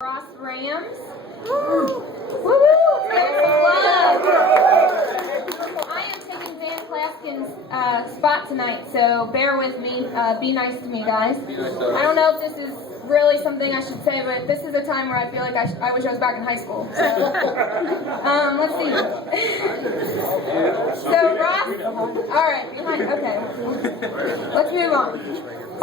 Ross Rams. Woo! Woo! I am taking Van Claskin's spot tonight, so bear with me. Be nice to me, guys. I don't know if this is really something I should say, but this is a time where I feel like I wish I was back in high school. So, let's see. So Ross, all right, behind. Okay, let's move on.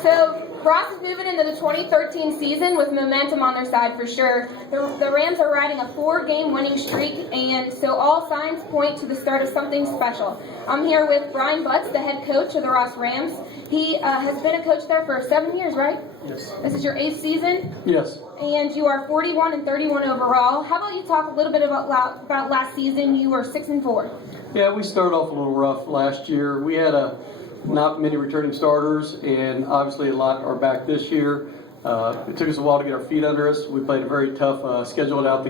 So Ross is moving into the 2013 season with momentum on their side for sure. The Rams are riding a 4-game winning streak, and so all signs point to the start of something special. I'm here with Brian Butts, the head coach of the Ross Rams. He has been a coach there for 7 years, right? Yes. This is your 8th season? Yes. And you are 41-31 overall. How about you talk a little bit about last season? You were 6-4. Yeah, we started off a little rough last year. We had not many returning starters, and obviously a lot are back this year. It took us a while to get our feet under us. We played a very tough schedule at the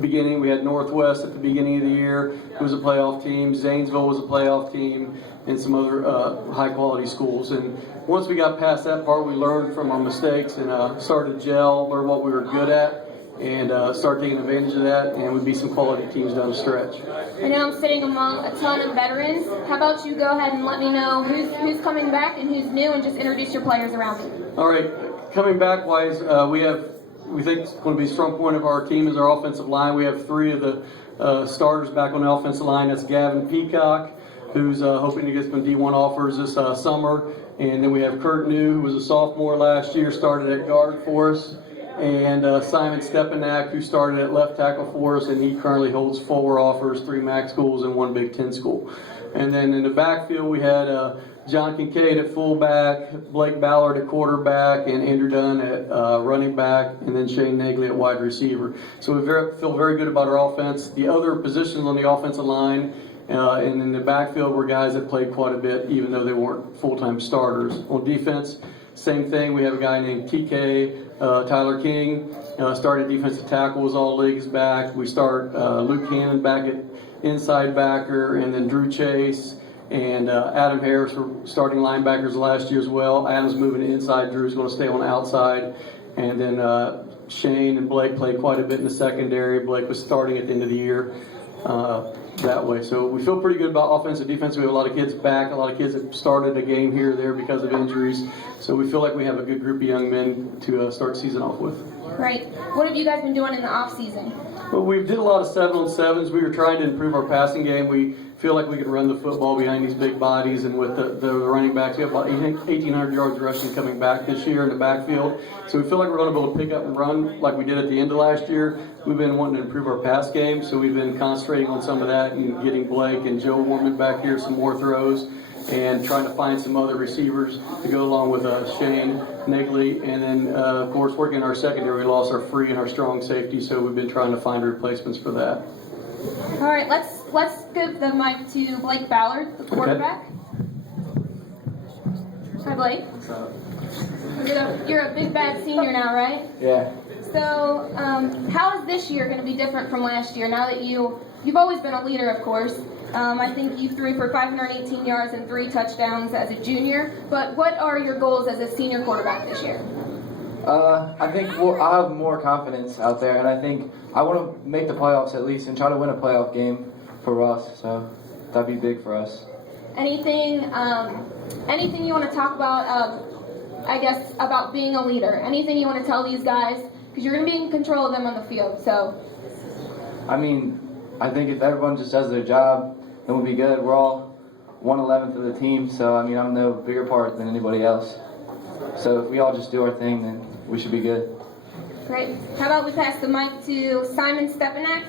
beginning. We had Northwest at the beginning of the year, who was a playoff team. Zanesville was a playoff team, and some other high-quality schools. And once we got past that part, we learned from our mistakes and started to gel, learn what we were good at, and start taking advantage of that, and would be some quality teams down the stretch. I know I'm sitting among a ton of veterans. How about you go ahead and let me know who's coming back and who's new, and just introduce your players around you. All right, coming back wise, we think it's going to be a strong point of our team is our offensive line. We have 3 of the starters back on the offensive line. That's Gavin Peacock, who's hoping to get some D1 offers this summer. And then we have Kurt New, who was a sophomore last year, started at guard for us. And Simon Stepanak, who started at left tackle for us, and he currently holds 4 offers, 3 MAC schools and 1 Big Ten school. And then in the backfield, we had John Kincaid at fullback, Blake Ballard at quarterback, and Andrew Dunn at running back, and then Shane Nagley at wide receiver. So we feel very good about our offense. The other positions on the offensive line and in the backfield were guys that played quite a bit, even though they weren't full-time starters. On defense, same thing. We have a guy named TK Tyler King, started defensive tackle, was all leagues back. We start Luke Hannon back at inside backer, and then Drew Chase and Adam Harris were starting linebackers last year as well. Adam's moving to inside, Drew's going to stay on the outside. And then Shane and Blake played quite a bit in the secondary. Blake was starting at the end of the year that way. So we feel pretty good about offense and defense. We have a lot of kids back, a lot of kids that started a game here or there because of injuries. So we feel like we have a good group of young men to start the season off with. Great. What have you guys been doing in the off-season? Well, we did a lot of 7-on-7s. We were trying to improve our passing game. We feel like we can run the football behind these big bodies, and with the running backs, we have about 1,800 yards rushing coming back this year in the backfield. So we feel like we're going to be able to pick up and run like we did at the end of last year. We've been wanting to improve our pass game, so we've been concentrating on some of that and getting Blake and Joe Warman back here some more throws, and trying to find some other receivers to go along with Shane Nagley. And then, of course, working in our secondary, we lost our free and our strong safety, so we've been trying to find replacements for that. All right, let's give the mic to Blake Ballard, the quarterback. Okay. Hi, Blake. What's up? You're a big bad senior now, right? Yeah. So, how is this year going to be different from last year? Now that you've always been a leader, of course. I think you threw for 518 yards and 3 touchdowns as a junior. But what are your goals as a senior quarterback this year? I think I'll have more confidence out there, and I think I want to make the playoffs at least and try to win a playoff game for us. So that'd be big for us. Anything you want to talk about? I guess about being a leader. Anything you want to tell these guys? Because you're going to be in control of them on the field. So. I mean, I think if everyone just does their job, then we'll be good. We're all 1/11th of the team, so I mean, I'm no bigger part than anybody else. So if we all just do our thing, then we should be good. Great. How about we pass the mic to Simon Stepanak?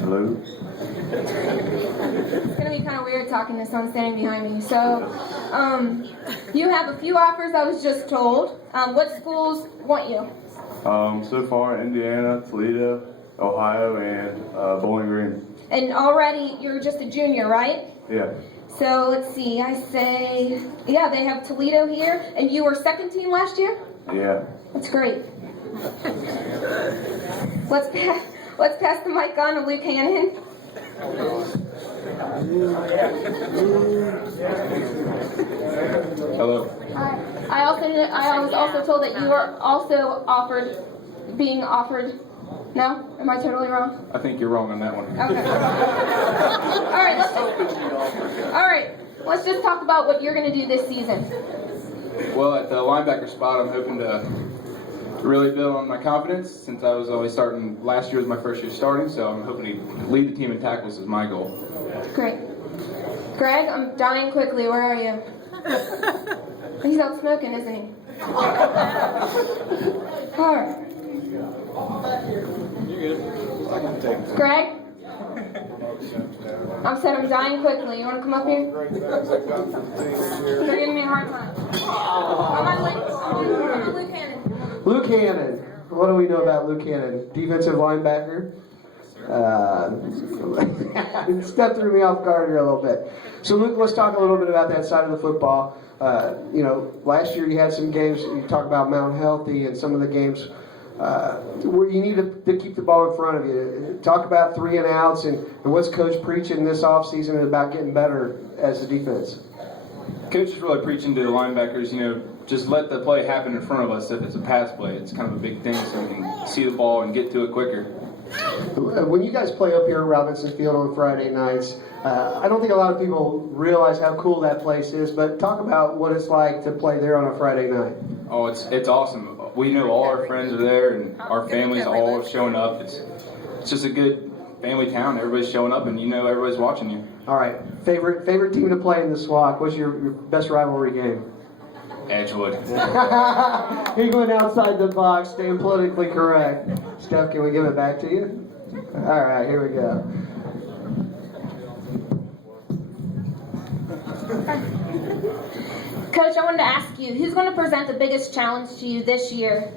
Hello. It's going to be kind of weird talking to someone standing behind me. So, you have a few offers, I was just told. What schools want you? So far, Indiana, Toledo, Ohio, and Bowling Green. And already, you're just a junior, right? Yeah. So, let's see. Yeah, they have Toledo here. And you were second team last year? Yeah. That's great. Let's pass the mic on to Luke Hannon. Hello. Hi. I was also told that you were also being offered. No? Am I totally wrong? I think you're wrong on that one. Okay. All right. Let's just talk about what you're going to do this season. Well, at the linebacker spot, I'm hoping to really build on my confidence since I was always starting. Last year was my first year starting, so I'm hoping to lead the team in tackles is my goal. Great. Greg, I'm dying quickly. Where are you? He's out smoking, isn't he? All right. Greg? I'm dying quickly. You want to come up here? They're giving me a hard time. I'm on Luke Hannon. Luke Hannon. What do we know about Luke Hannon? Defensive linebacker. Step threw me off guard here a little bit. So Luke, let's talk a little bit about that side of the football. Last year you had some games. You talk about Mount Healthy and some of the games where you need to keep the ball in front of you. Talk about 3 and outs and what's Coach preaching this offseason about getting better as a defense. Coach is really preaching to the linebackers, just let the play happen in front of us. If it's a pass play, it's kind of a big thing so we can see the ball and get to it quicker. When you guys play up here at Robinson Field on Friday nights, I don't think a lot of people realize how cool that place is, but talk about what it's like to play there on a Friday night. Oh, it's awesome. We know all our friends are there and our families all showing up. It's just a good family town. Everybody's showing up and everybody's watching you. All right. Favorite team to play in the SWAC? What's your best rivalry game? Edgewood. You're going outside the box, staying politically correct. Steph, can we give it back to you? All right, here we go. Coach, I wanted to ask you, who's going to present the biggest challenge to you this year?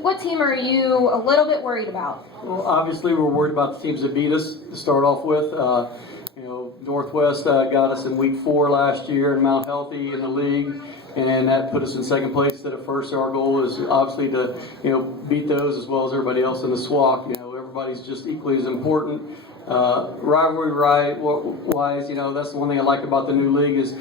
What team are you a little bit worried about? Well, obviously, we're worried about the teams that beat us to start off with. Northwest got us in week 4 last year, and Mount Healthy in the league, and that put us in second place instead of first. So our goal is obviously to beat those as well as everybody else in the SWAC. Everybody's just equally as important. Rivalry-wise, that's the one thing I like about the new league is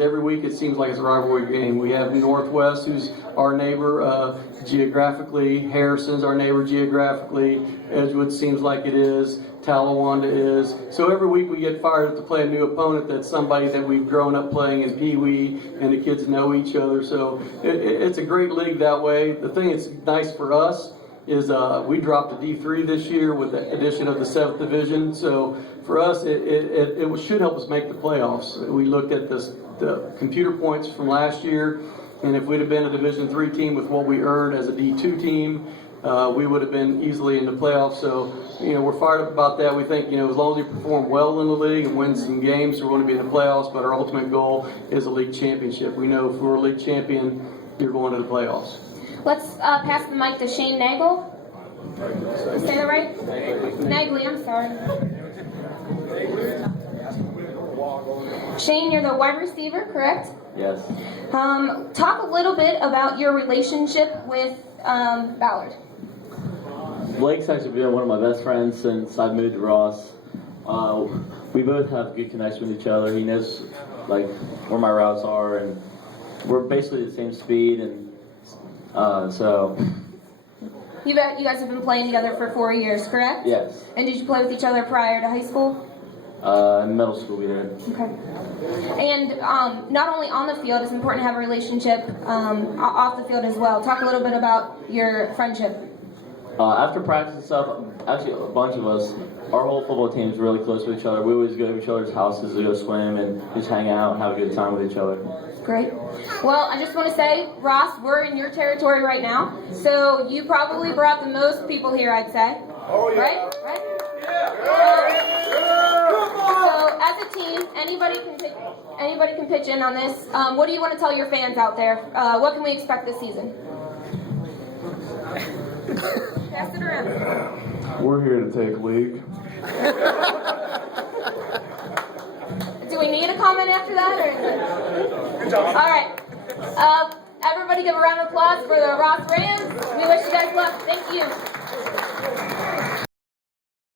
every week it seems like it's a rivalry game. We have Northwest, who's our neighbor geographically. Harrison's our neighbor geographically. Edgewood seems like it is. Talawanda is. So every week we get fired up to play a new opponent that's somebody that we've grown up playing in Pee Wee, and the kids know each other. So it's a great league that way. The thing that's nice for us is we dropped to D3 this year with the addition of the 7th division. So for us, it should help us make the playoffs. We looked at the computer points from last year, and if we'd have been a Division 3 team with what we earned as a D2 team, we would have been easily in the playoffs. So, we're fired up about that. We think, as long as we perform well in the league and win some games, we're going to be in the playoffs, but our ultimate goal is a league championship. We know if we're a league champion, you're going to the playoffs. Let's pass the mic to Shane Nagel. Say that right? Nagley, I'm sorry. Shane, you're the wide receiver, correct? Yes. Talk a little bit about your relationship with Ballard. Blake's actually been one of my best friends since I moved to Ross. We both have a good connection with each other. He knows where my routes are, and we're basically the same speed, and so. You guys have been playing together for 4 years, correct? Yes. And did you play with each other prior to high school? In middle school we did. Okay. And not only on the field, it's important to have a relationship off the field as well. Talk a little bit about your friendship. After practice and stuff, actually a bunch of us, our whole football team is really close with each other. We always go to each other's houses to go swim and just hang out and have a good time with each other. Great. Well, I just want to say, Ross, we're in your territory right now, so you probably brought the most people here, I'd say. Oh, yeah. Right? Yeah. So, as a team, anybody can pitch in on this. What do you want to tell your fans out there? What can we expect this season? Pass it around. We're here to take league. Do we need a comment after that? All right. Everybody give a round of applause for the Ross Rams. We wish you guys luck. Thank you.